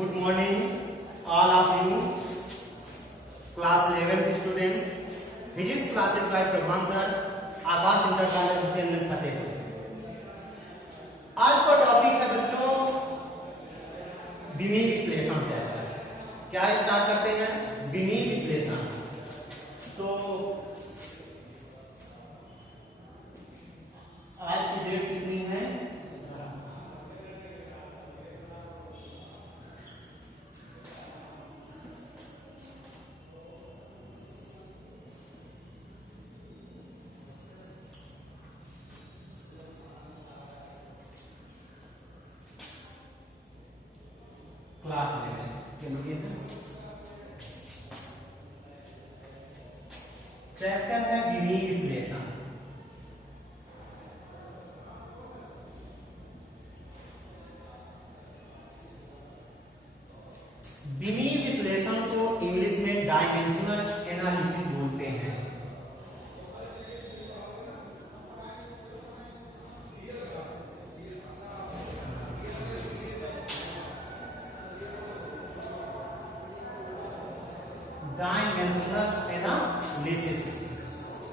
Good morning, all of you, class 11th student, physics classes by Prabhan sir, Aakash inter college Hussain Fatehpur. आज का topic है बच्चों विमीय विश्लेषण चैप्टर। क्या स्टार्ट करते हैं? विमीय विश्लेषण। तो आज की डेट कितनी है? क्लास 11 चैप्टर है विमीय विश्लेषण। विमीय विश्लेषण को इंग्लिश में डायमेंशनल एनालिसिस बोलते हैं। डायमेंशनल एनालिसिस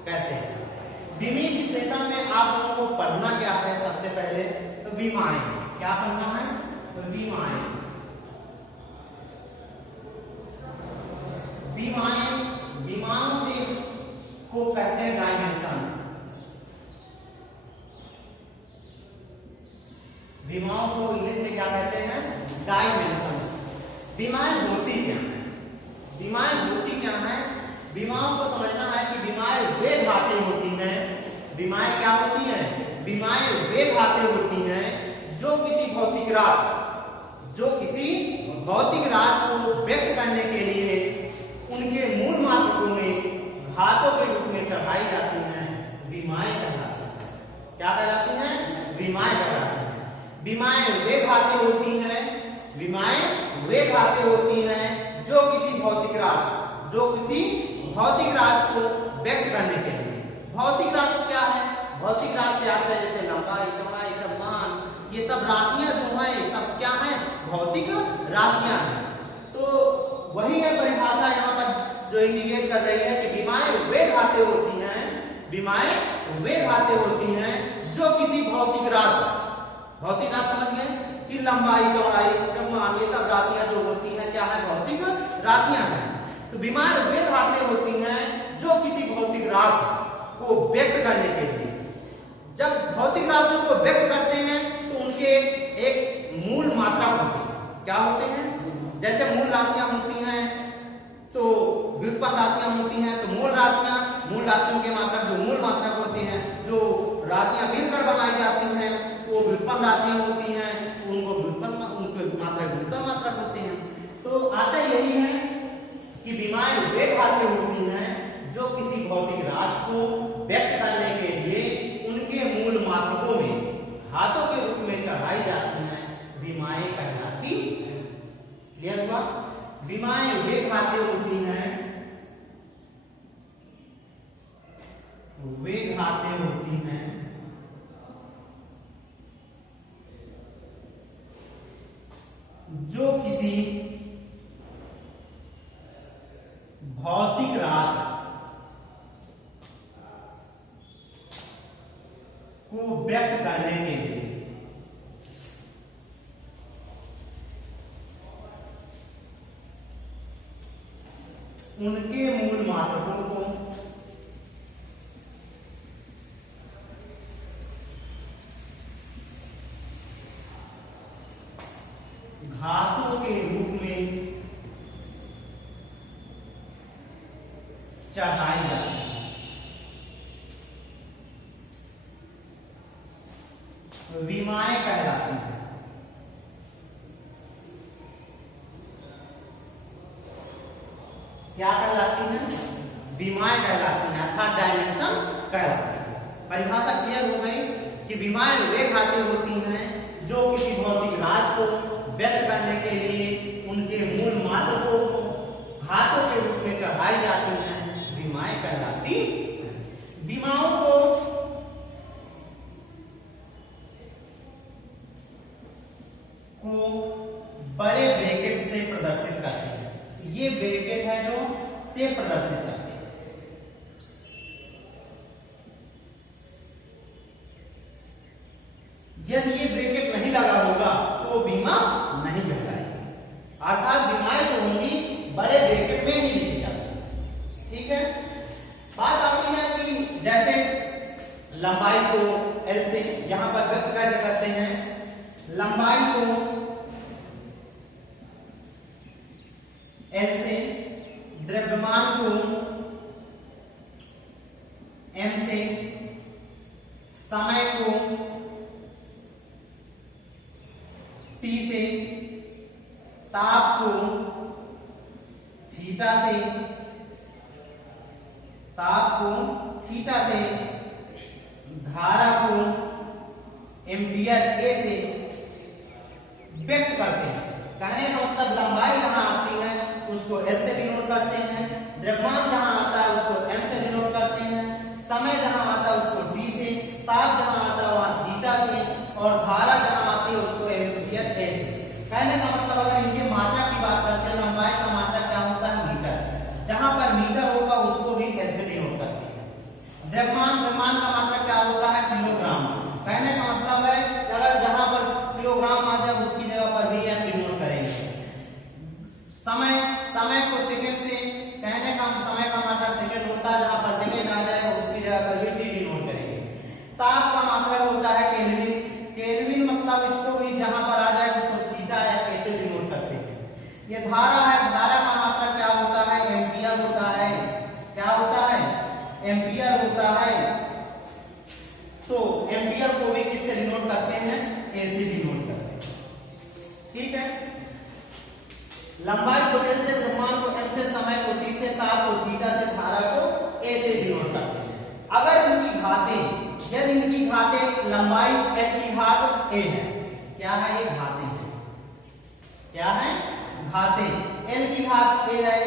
कहते हैं। विमीय विश्लेषण में आप लोगों को पढ़ना क्या है? सबसे पहले तो विमाएं। क्या पढ़ना है? तो विमाएं। विमाओं से को कहते हैं डायमेंशन। विमाओं को इंग्लिश में क्या कहते हैं? डायमेंशन। विमाएं होती क्या है? विमाएं होती क्या है? विमाओं को समझना है कि विमाएं वे धातें होती हैं। विमाएं क्या होती हैं? विमाएं वे धातें होती हैं जो किसी भौतिक राशि को व्यक्त करने के लिए उनके मूल मात्रकों में घातों के रूप में चढ़ाई जाती हैं। विमाएं कहलाती हैं। क्या कहलाती हैं? विमाएं कहलाती हैं। विमाएं वे धातें होती हैं। विमाएं वे धातें होती हैं जो किसी भौतिक राशि को व्यक्त करने के लिए। भौतिक राशि क्या है? भौतिक राशि से आशय जैसे लंबाई, चौड़ाई, द्रव्यमान, ये सब राशियां जो हैं, सब क्या हैं? भौतिक राशियां हैं। तो वही है परिभाषा यहाँ पर जो इंडिकेट कर रही है कि विमाएं वे धातें होती हैं। विमाएं वे धातें होती हैं जो किसी भौतिक राशि समझ गए कि लंबाई, चौड़ाई, द्रव्यमान, ये सब राशियां जो होती हैं क्या है? भौतिक राशियां हैं। तो विमाएं वे धातें होती हैं जो किसी भौतिक राशि को व्यक्त करने के लिए। जब भौतिक राशियों को व्यक्त करते हैं तो उनके एक मूल मात्रा होती है। क्या होते हैं? जैसे मूल राशियां होती हैं तो व्युत्पन्न राशियां होती हैं। तो मूल राशियों के मात्रक जो मूल मात्रक होते हैं, जो राशियां मिलकर बनाई जाती हैं वो व्युत्पन्न राशियां होती हैं। उनके मात्रक व्युत्पन्न मात्रक होते हैं। तो आशय यही है कि विमाएं वे धातें होती हैं जो किसी भौतिक राशि को व्यक्त करने के लिए उनके मूल मात्रकों में धातों के रूप में चढ़ाई जाती हैं। विमाएं कहलाती हैं। क्लियर हुआ? विमाएं वे धातें होती हैं, जो किसी भौतिक राशि को व्यक्त करने के लिए उनके मूल मात्रकों को घातों के रूप में चढ़ाई जाती है। विमाएं कहलाती हैं। क्या कहलाती हैं? विमाएं कहलाती हैं, अर्थात डायमेंशन कहलाती है। परिभाषा क्लियर हो गई कि विमाएं वे धातें होती हैं जो किसी भौतिक राशि को व्यक्त करने के लिए उनके मूल मात्रकों को घातों के रूप में चढ़ाई जाती हैं। विमाएं कहलाती हैं। विमाओं को बड़े ब्रैकेट ये ब्रैकेट है जो से प्रदर्शित करते हैं। यदि ये ब्रैकेट नहीं लगा होगा तो वो बीमा नहीं कहलाएगी, अर्थात बीमाएं जो होंगी बड़े ब्रैकेट में ही लिखी जाती। ठीक है, बात आती है कि जैसे लंबाई को एल से यहां पर व्यक्त कैसे करते हैं, लंबाई को एल से, द्रव्यमान को एम से, समय को टी से, ताप को थीटा से, ताप को थीटा से, धारा को एम्पियर ए से व्यक्त करते हैं। कहने का मतलब लंबाई जहां आती है उसको एल से डिनोट करते हैं, द्रव्यमान जहां आता है उसको एम से डिनोट करते हैं, समय जहां आता है उसको टी से, ताप जहां आता है वहां थीटा से, और धारा जहां आती है उसको एम्पियर ए से। कहने का मतलब अगर इनकी मात्रा की बात करते हैं, लंबाई का मात्रा क्या होता है मीटर, जहां पर मीटर होगा उसको भी एल से डिनोट करते हैं। द्रव्यमान का मात्रा क्या होता है किलोग्राम। कहने का मतलब है अगर जहां पर किलोग्राम आ जाए उसकी जगह पर भी एम डिनोट करेंगे। समय को सेकंड से, कहने का समय का मात्रा सेकंड होता है, जहां पर सेकंड आ जाएगा उसकी जगह पर भी डिनोट करेंगे। ताप का मात्रा होता है केल्विन, केल्विन मतलब इसको भी जहां पर आ जाए उसको थीटा या कैसे डिनोट करते हैं। ये धारा है, धारा का मात्रा क्या होता है एम्पियर होता है, क्या होता है एम्पियर होता है। तो एम्पियर को भी किससे डिनोट करते हैं ए से डिनोट करते हैं। ठीक है, लंबाई को एल से, द्रव्यमान को एम से, समय को टी से, ताप को थीटा से, धारा को ए से डिनोट करते हैं। अगर इनकी घातें, यदि इनकी घातें लंबाई एल की घात ए है, क्या है ये घातें हैं, क्या है घातें, एल की घात ए है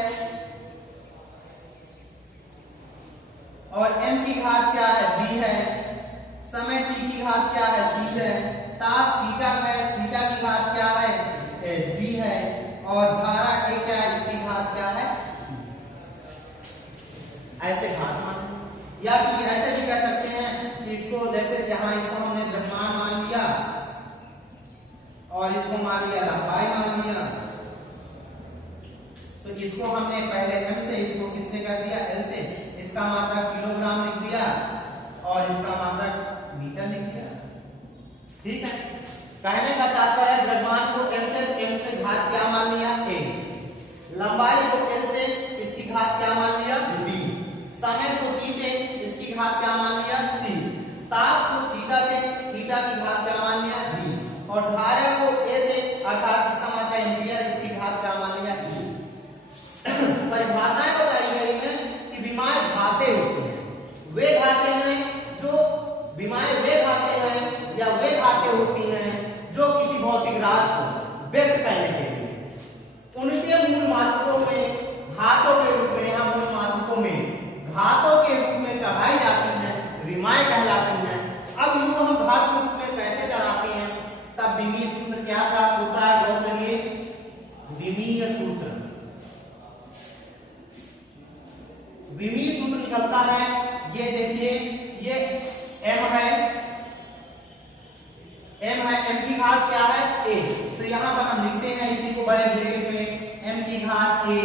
और एम की घात क्या है बी है, समय टी की घात क्या है सी है, ताप थीटा है, थीटा की घात क्या है डी है, और धारा ए क्या है इसकी घात क्या है, ऐसे घात मान, या फिर ऐसे भी कह सकते हैं कि इसको जैसे यहाँ इसको हमने द्रव्यमान मान लिया और इसको मान लिया लंबाई मान लिया, तो इसको हमने पहले एम से, इसको किससे कर दिया एल से, इसका मात्रा किलोग्राम लिख दिया और इसका मात्रा मीटर लिख दिया। ठीक है, कहने का तात्पर्य है द्रव्यमान को एल से, एम की घात क्या मान लिया ए, लंबाई को एल से, इसकी घात क्या मान लिया बी, समय को टी से, इसकी घात क्या मान लिया सी, ताप को थीटा से, थीटा की घात क्या मान लिया डी, और धारा को ए से अर्थात इसका मात्रा एम्पियर, इसकी घात क्या मान लिया ई। परिभाषाएं बताई गई है कि बीमाएं घातें होती हैं, वे घातें हैं जो बीमाएं वे घातें हैं या वे घातें होती हैं जो किसी भौतिक राशि को व्यक्त करने के लिए उनके मूल मात्रकों में घातों के रूप में या मूल मात्रकों में घातों के रूप में चढ़ाई जाती हैं, बीमाएं कहलाती हैं। अब इनको हम घात के रूप में कैसे चढ़ाते हैं, तब विमीय सूत्र क्या प्राप्त होता है, गौर करिए विमीय सूत्र, विमीय सूत्र निकलता है, ये देखिए ये एम है, एम की घात क्या है ए, तो यहां पर हम लिखते हैं इसी को बड़े ब्रैकेट में, एम की घात ए,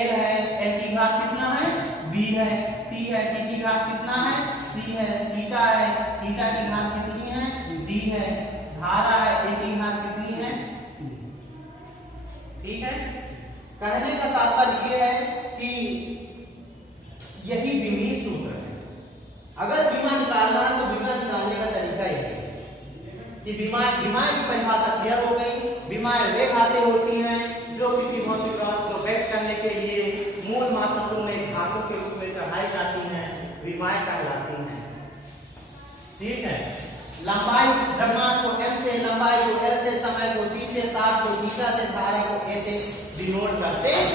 एल है, एल की घात कितना है बी है, टी है, टी की घात कितना है सी है, थीटा है, थीटा की घात कितनी है डी है, धारा है, ए की घात कितनी है ई। ठीक है, कहने का तात्पर्य यह है कि यही विमीय सूत्र है। अगर बीमा निकालना है तो बीमा निकालने का तरीका यह है कि बीमाएं की परिभाषा क्लियर हो गई। बीमाएं वे घातें होती हैं जो किसी भौतिक राशि को व्यक्त करने के लिए मूल मात्रकों में घातों के रूप में चढ़ाई जाती हैं, बीमाएं कहलाती हैं। ठीक है, लंबाई द्रव्यमान को एम से, लंबाई को एल से, समय को टी से, ताप को थीटा से, धारा को ए से डिनोट करते हैं।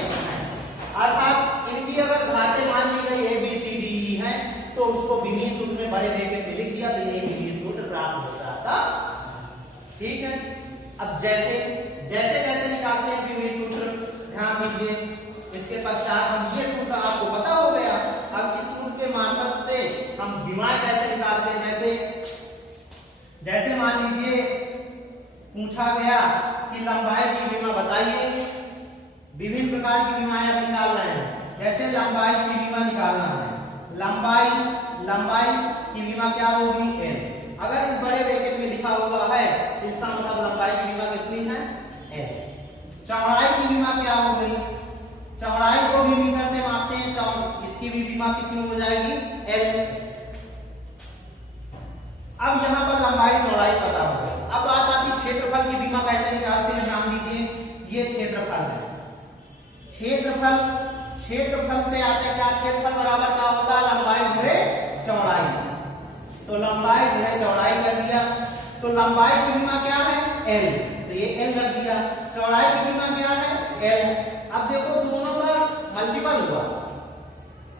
अर्थात इनकी अगर घातें मान ली गई A B C D E है तो उसको विमीय सूत्र में बड़े ब्रैकेट में लिख दिया तो ये विमीय सूत्र प्राप्त हो जाता। ठीक है, अब जैसे जैसे कैसे निकालते हैं विमीय सूत्र ध्यान दीजिए। पूछा गया कि लंबाई की विमा बताइए, विभिन्न प्रकार की विमाएं आप निकाल रहे हैं, जैसे लंबाई की विमा निकालना है, लंबाई की विमा क्या होगी एल। अगर इस बड़े ब्रैकेट में लिखा हुआ है इसका मतलब लंबाई की विमा कितनी है एल। चौड़ाई की विमा क्या हो गई, चौड़ाई को भी मीटर से मापते हैं, इसकी भी विमा कितनी हो जाएगी एल। अब यहाँ पर लंबाई चौड़ाई पता होगा। अब बात आती है क्षेत्रफल की विमा कैसे निकालते हैं, ध्यान दीजिए, ये क्षेत्रफल है, क्षेत्रफल से आता क्या, क्षेत्रफल बराबर क्या होता है लंबाई गुणे चौड़ाई, तो लंबाई गुणे चौड़ाई कर दिया, तो लंबाई की विमा क्या है एल, तो ये एल रख दिया, चौड़ाई की विमा क्या है एल। अब देखो दोनों का मल्टीपल हुआ,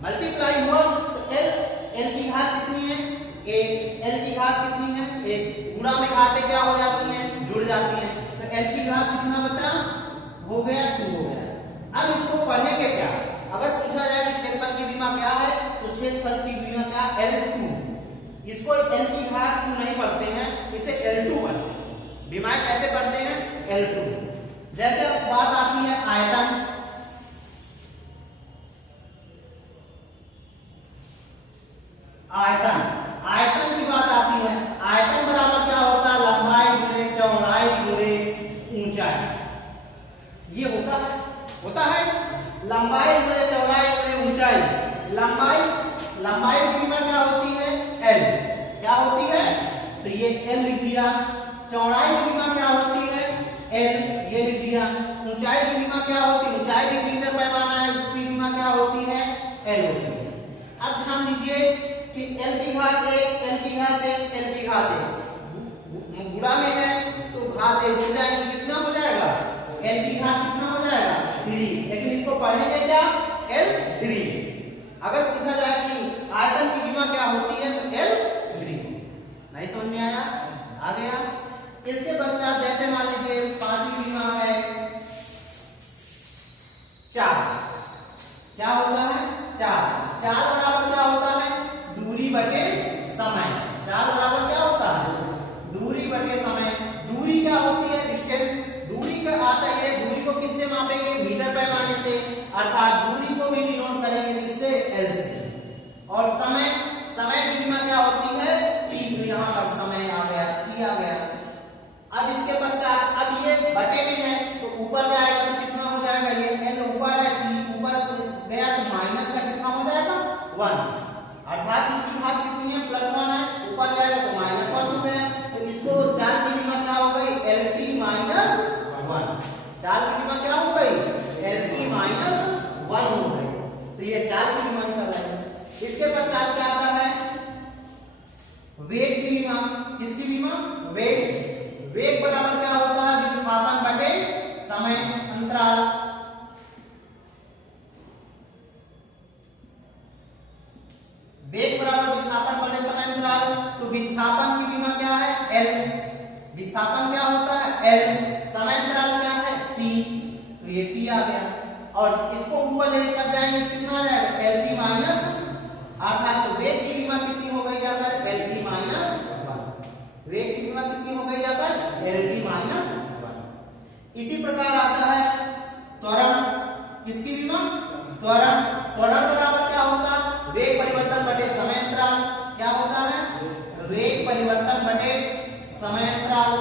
मल्टीप्लाई हुआ, तो एल की घात कितनी है एक, एल की घात कितनी है एक, गुणा में घातें क्या हो जाती हैं जुड़ जाती हैं, तो एल की घात कितना बचा हो गया 2 हो गया। अब इसको पढ़ेंगे क्या, अगर पूछा जाए कि क्षेत्रफल की विमा क्या है तो क्षेत्रफल की विमा क्या L2, इसको L की घात 2 नहीं पढ़ते हैं, इसे L2 पढ़ते हैं। विमाएं कैसे पढ़ते हैं L2। जैसे बात आती है आयतन, आयतन की बात आती है, आयतन बराबर क्या होता है लंबाई गुणे चौड़ाई गुणे ऊंचाई, ये होता है लंबाई गुणे चौड़ाई गुणे ऊंचाई। लंबाई की विमा क्या होती है L, क्या होती है तो ये L लिख दिया, चौड़ाई की विमा क्या होती है L, ये लिख दिया, ऊंचाई की विमा क्या होती है, ऊंचाई भी मीटर पैमाना है, उसकी विमा क्या होती है L होती है। अब ध्यान दीजिए कि L की घात 1, L की घात 1, L की घात 1 गुणा में है तो घात 1 हो जाएगी, कितना हो जाएगा L की घात कितना हो जाएगा 3, लेकिन इसको पढ़ेंगे क्या L3। अगर पूछा जाए कि आयतन की विमा क्या होती है तो L3। नहीं समझ में आया, आ गया। इसके पश्चात जैसे मान लीजिए 5वीं विमा है 4, क्या होता है 4 बराबर क्या होता है दूरी बटे समय, 4 बराबर क्या होता है दूरी बटे समय। दूरी क्या होती है डिस्टेंस, दूरी का आता है, दूरी को किससे मापेंगे मीटर पैमाने से, अर्थात दूरी को भी डिनोट करेंगे किससे L से। और समय की विमा क्या होती है T, तो यहाँ पर समय आ गया T आ गया। अब इसके पश्चात अब ये बटे में है तो ऊपर जाएगा तो कितना हो जाएगा, ये L ऊपर है T ऊपर गया तो माइनस का कितना हो जाएगा 1, अर्थात इसकी घात कितनी है +1 है, ऊपर जाएगा तो -1 हो गया, तो इसको 4 की विमा क्या हो गई LT -1, 4 की विमा क्या हो गई LT -1 हो गई, तो ये 4 की विमा निकल रहा है। इसके पश्चात क्या आता है वेग की विमा, किसकी विमा वेग बराबर क्या होता है विस्थापन बटे समय अंतराल। वेग बराबर विस्थापन बटे समय अंतराल, तो विस्थापन की विमा क्या है L, विस्थापन क्या होता है L, समय अंतराल क्या है T, तो ये T आ गया। और इसको ऊपर लेकर जाएंगे कितना आ जाएगा LT माइनस, अर्थात तो वेग की विमा कितनी हो गई जाकर LT -1, वेग की विमा कितनी हो गई जाकर LT -1। इसी प्रकार आता है त्वरण, किसकी विमा त्वरण बराबर क्या होता है वेग परिवर्तन बटे समय अंतराल, क्या होता है वेग परिवर्तन बटे समय अंतराल।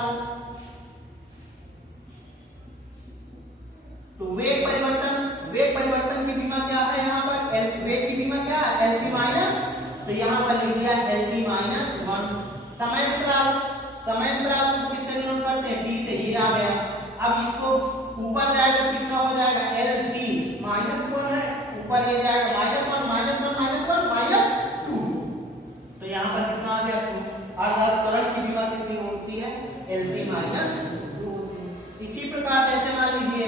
तो वेग परिवर्तन की विमा क्या है यहाँ पर वेग की विमा क्या है LT माइनस, तो यहाँ पर लिख दिया LT -1। समय अंतराल को किससे डिनोट करते हैं T से, ही आ गया। अब इसको ऊपर जाएगा तो कितना हो जाएगा LT -1 है, ऊपर ये जाएगा -1 -2, तो यहाँ पर कितना आ गया 2, अर्थात त्वरण की विमा कितनी होती है LT -2 होती है। इसी प्रकार जैसे मान लीजिए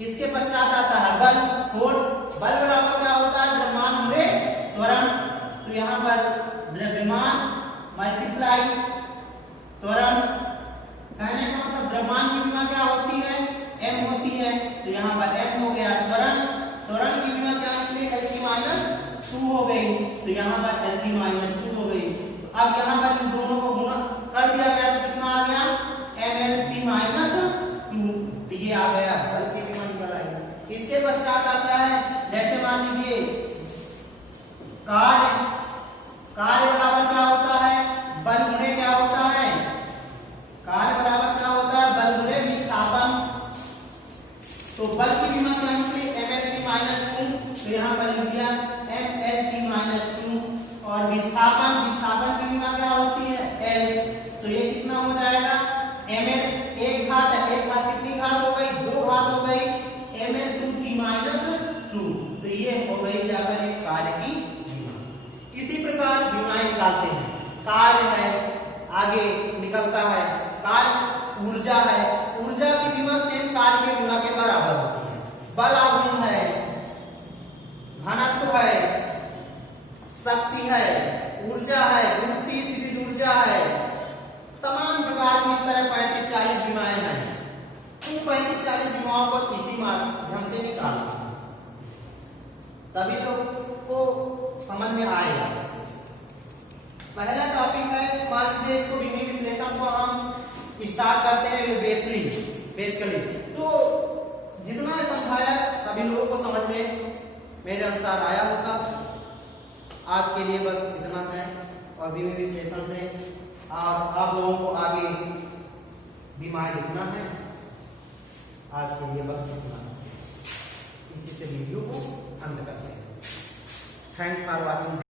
इसके पश्चात आता है बल, फोर्स। बल बराबर क्या होता है द्रव्यमान गुणे त्वरण, तो यहाँ पर द्रव्यमान मल्टीप्लाई त्वरण, कहने का मतलब द्रव्यमान की विमा क्या होती है m होती है, तो यहाँ पर m हो गया। त्वरण की विमा क्या निकली LT -2 हो गई, तो यहाँ पर LT -2 हो गई। अब यहाँ पर इन दोनों को गुणा कर दिया गया तो कितना आ गया MLT ये आ गया बल की विमान बनाई। इसके पश्चात आता है, जैसे मान लीजिए कार्य बराबर क्या होता है, बल गुणे क्या होता है, कार्य बराबर क्या होता है, बल गुणे विस्थापन। तो बल की विमा क्या निकली, mLT माइनस 2, तो यहाँ पर लिख दिया mLT माइनस 2। और विस्थापन की विमा क्या होती है, L, तो ये कितना हो जाएगा, ml एक घात है, एक घात कितनी घात हो गई, 2 घात हो गई, ml2t माइनस 2, तो ये हो गई जाकर एक कार्य की विमा। इसी प्रकार विमाएं निकालते हैं, कार्य है, आगे निकलता है कार्य, ऊर्जा है, ऊर्जा की विमा सेम कार्य की विमा के बराबर होती है। बल आघूर्ण है, घनत्व है, शक्ति है, ऊर्जा है, गुरुत्वीय स्थितिज ऊर्जा है, तमाम प्रकार की इस तरह 35-40 विमाएं हैं। उन 35-40 विमाओं को इसी माध्यम से निकालना है। सभी लोग को समझ में आएगा। पहला टॉपिक है, मान लीजिए इसको विमीय विश्लेषण को हम स्टार्ट करते हैं बेसिकली। तो जितना समझाया सभी लोगों को समझ में मेरे अनुसार आया होगा। आज के लिए बस इतना है, और विमीय विश्लेषण से आप लोगों को आगे विमाएं लिखना है। आज के लिए बस इतना, इसी से वीडियो को अंत करते हैं। Thanks for watching.